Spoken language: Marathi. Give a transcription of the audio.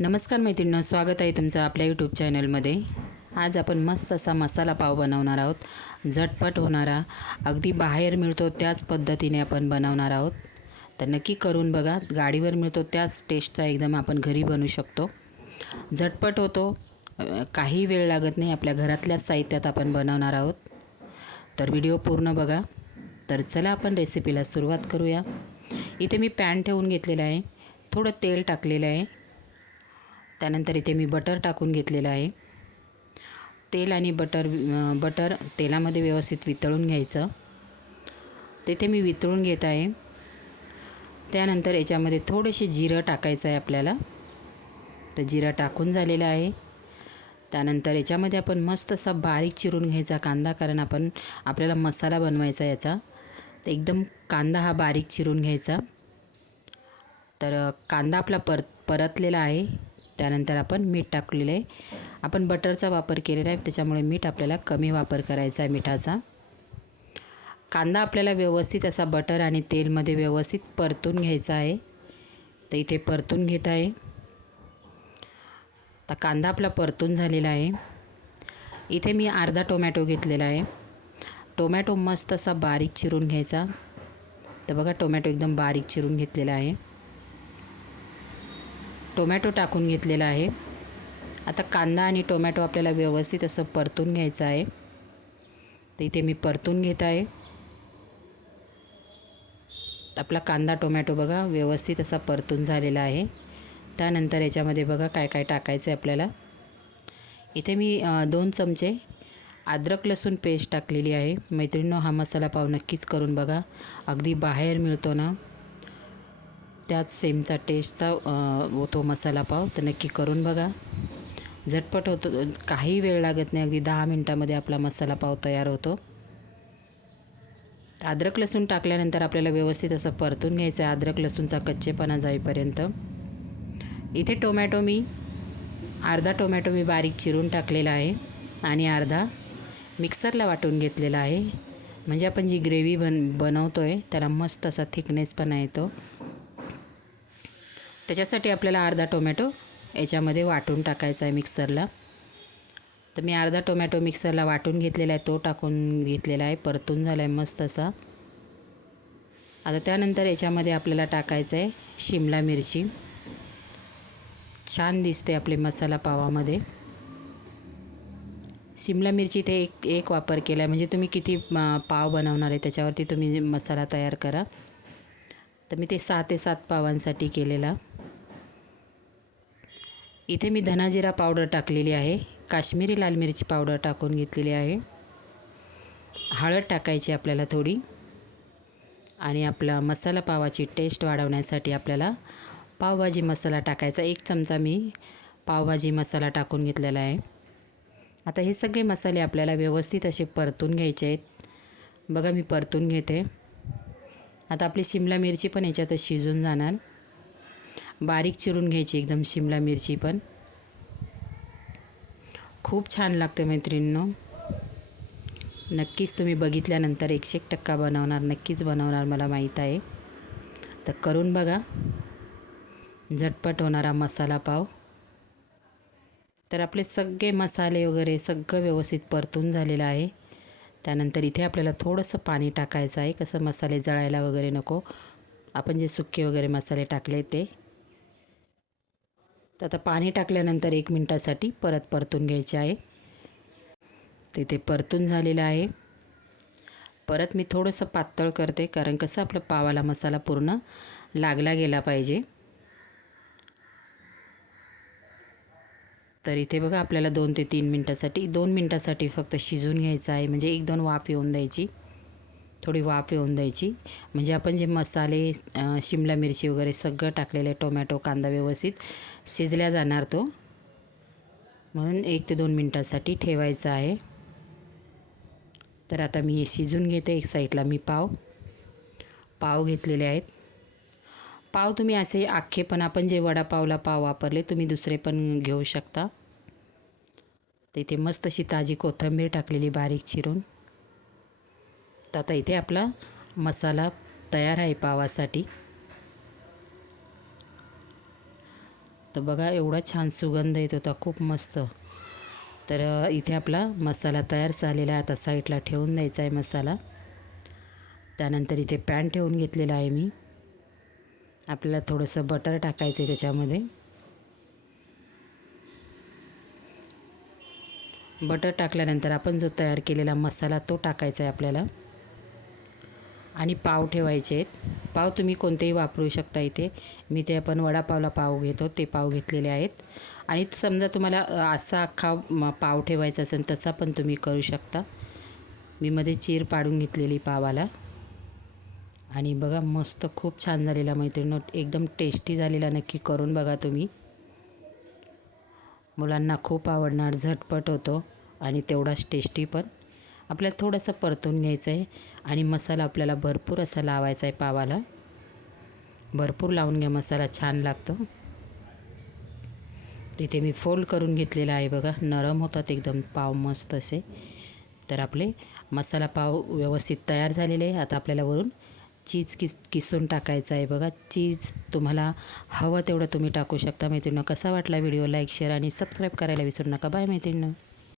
नमस्कार मैत्रिणींनो स्वागत आहे तुमचं आपल्या यूट्यूब चॅनलमध्ये आज आपण मस्त असा मसाला पाव बनवणार आहोत. झटपट होणारा अगदी बाहेर मिळतो त्याच पद्धतीने आपण बनवणार आहोत. तर नक्की करून बघा गाडीवर मिळतो त्याच टेस्टचा एकदम आपण घरी बनवू शकतो. झटपट होतो काही वेळ लागत नाही आपल्या घरातल्याच साहित्यात आपण बनवणार आहोत. तर व्हिडिओ पूर्ण बघा. तर चला आपण रेसिपीला सुरुवात करूया. इथे मी पॅन ठेवून घेतलेलं आहे. थोडं तेल टाकलेलं आहे. त्यानंतर इथे मी बटर टाकून घेतलेलं आहे. तेल आणि बटर बटर तेलामध्ये व्यवस्थित वितळून घ्यायचं. तेथे मी वितळून घेत आहे. त्यानंतर याच्यामध्ये थोडेसे जिरं टाकायचं आहे आपल्याला. तर जिरं टाकून झालेलं आहे. त्यानंतर याच्यामध्ये आपण मस्त असा बारीक चिरून घ्यायचा कांदा कारण आपण आपल्याला मसाला बनवायचा याचा. तर एकदम कांदा हा बारीक चिरून घ्यायचा. तर कांदा आपला पर परतलेला आहे. त्यानंतर आपण मीठ टाकलेलं आहे. आपण बटरचा वापर केलेला आहे. त्याच्यामुळे मीठ आपल्याला कमी वापर करायचा आहे मिठाचा. कांदा आपल्याला व्यवस्थित असा बटर आणि तेलमध्ये व्यवस्थित परतून घ्यायचा आहे. तर इथे परतून घेत आहे. तर कांदा आपला परतून झालेला आहे. इथे मी अर्धा टोमॅटो घेतलेला आहे. टोमॅटो मस्त असा बारीक चिरून घ्यायचा. तर बघा टोमॅटो एकदम बारीक चिरून घेतलेला आहे. टोमॅटो टाकून घेतलेला आहे. आता कांदा आणि टोमॅटो आपल्याला व्यवस्थित असं परतून घ्यायचं आहे. तर इथे मी परतून घेत आहे. आपला कांदा टोमॅटो बघा व्यवस्थित असा परतून झालेला आहे. त्यानंतर याच्यामध्ये बघा काय काय टाकायचं आहे आपल्याला. इथे मी दोन चमचे अद्रक लसूण पेस्ट टाकलेली आहे. मैत्रिणींनो हा मसाला पाव नक्कीच करून बघा. अगदी बाहेर मिळतो ना. त्याच सेमचा टेस्टचा होतो मसाला पाव तर नक्की करून बघा. झटपट होतो काही वेळ लागत नाही अगदी दहा मिनटामध्ये आपला मसाला पाव तयार होतो. अद्रक लसूण टाकल्यानंतर आपल्याला व्यवस्थित असं परतून घ्यायचं आहे. अद्रक लसूणचा कच्चेपणा जाईपर्यंत. इथे टोमॅटो मी अर्धा टोमॅटो मी बारीक चिरून टाकलेला आहे आणि अर्धा मिक्सरला वाटून घेतलेला आहे. म्हणजे आपण जी ग्रेव्ही बन बनवतो आहे त्याला मस्त असा थिकनेसपणा येतो त्याच्यासाठी आपल्याला अर्धा टोमॅटो याच्यामध्ये वाटून टाकायचा आहे मिक्सरला. तर मी अर्धा टोमॅटो मिक्सरला वाटून घेतलेला आहे तो टाकून घेतलेला आहे परतून झाला आहे मस्त असा. आता त्यानंतर याच्यामध्ये आपल्याला टाकायचं आहे शिमला मिरची. छान दिसते आपले मसाला पावामध्ये. शिमला मिरची ते एक एक वापर केला आहे म्हणजे तुम्ही किती पाव बनवणार आहे त्याच्यावरती तुम्ही मसाला तयार करा. तर मी ते सहा ते सात पावांसाठी केलेला. इथे मी धनाजिरा पावडर टाकलेली आहे. काश्मीरी लाल मिरची पावडर टाकून घेतलेली आहे. हळद टाकायची आपल्याला थोडी. आणि आपला मसाला पावाची टेस्ट वाढवण्यासाठी आपल्याला पावभाजी मसाला टाकायचा. एक चमचा मी पावभाजी मसाला टाकून घेतलेला आहे. आता हे सगळे मसाले आपल्याला व्यवस्थित असे परतून घ्यायचे आहेत. बघा मी परतून घेते. आता आपली शिमला मिरची पण याच्यातच शिजून जाणार. बारीक चिरून घ्यायची एकदम शिमला मिरची पण. खूप छान लागतं मैत्रिणींनो. नक्कीच तुम्ही बघितल्यानंतर एकशे एक टक्का बनवणार नक्कीच बनवणार मला माहीत आहे. तर करून बघा. झटपट होणारा मसाला पाव. तर आपले सगळे मसाले वगैरे सगळं व्यवस्थित परतून झालेलं आहे. त्यानंतर इथे आपल्याला थोडंसं पाणी टाकायचं आहे. कसं मसाले जळायला वगैरे नको. आपण जे सुके वगैरे मसाले टाकले ते. तर आता पाणी टाकल्यानंतर एक मिनटासाठी परत परतून घ्यायचे आहे. तिथे परतून झालेलं आहे. परत मी थोडंसं पातळ करते कारण कसं आपलं पावाला मसाला पूर्ण लागला गेला पाहिजे. तर इथे बघा आपल्याला दोन ते तीन मिनटासाठी दोन मिनटासाठी फक्त शिजून घ्यायचं आहे. म्हणजे एक दोन वाफ येऊन द्यायची. थोडी वाफ येऊन द्यायची. म्हणजे आपण जे मसाले शिमला मिरची वगैरे सगळं टाकलेलं आहे टोमॅटो कांदा व्यवस्थित शिजल्या जाणार तो. म्हणून एक ते दोन मिनटासाठी ठेवायचं आहे. तर आता मी हे शिजून घेते एक साईडला. मी पाव पाव घेतलेले आहेत. पाव तुम्ही असे आख्खे पण आपण जे वडापावला पाव वापरले तुम्ही दुसरे पण घेऊ शकता. तर इथे मस्त अशी ताजी कोथिंबीर टाकलेली बारीक चिरून. तर आता इथे आपला मसाला तयार आहे पावासाठी. तर बघा एवढा छान सुगंध येत होता खूप मस्त. तर इथे आपला मसाला तयार झालेला आहे. आता साईडला ठेवून द्यायचा आहे मसाला. त्यानंतर इथे पॅन ठेवून घेतलेला आहे मी. आपल्याला थोडंसं बटर टाकायचं आहे त्याच्यामध्ये. बटर टाकल्यानंतर आपण जो तयार केलेला मसाला तो टाकायचा आहे आपल्याला. आणि पाव ठेवायचे आहेत. पाव तुम्ही कोणतेही वापरू शकता इथे. मी ते आपण वडापावला पाव घेतो ते पाव घेतलेले आहेत. आणि समजा तुम्हाला असा अख्खा म, पाव ठेवायचा असेल तसा पण तुम्ही करू शकता. मी मध्ये चीर पाडून घेतलेली पावाला. आणि बघा मस्त खूप छान झालेला मैत्रिणी एकदम टेस्टी झालेला नक्की करून बघा तुम्ही. मुलांना खूप आवडणार झटपट होतो. आणि तेवढाच टेस्टी पण. आपल्याला थोडंसं परतून घ्यायचं आहे आणि मसाला आपल्याला भरपूर असा लावायचा आहे पावाला. भरपूर लावून घ्या मसाला छान लागतो. तिथे मी फोल्ड करून घेतलेला आहे बघा. नरम होतात एकदम पाव मस्त असे. तर आपले मसाला पाव व्यवस्थित तयार झालेले आहे. आता आपल्याला वरून चीज किस किसून टाकायचं आहे बघा. चीज तुम्हाला हवं तेवढं तुम्ही टाकू शकता. मैत्रिणीनं कसा वाटला व्हिडिओ? लाईक शेअर आणि सबस्क्राईब करायला विसरू नका. बाय मैत्रिणीनं.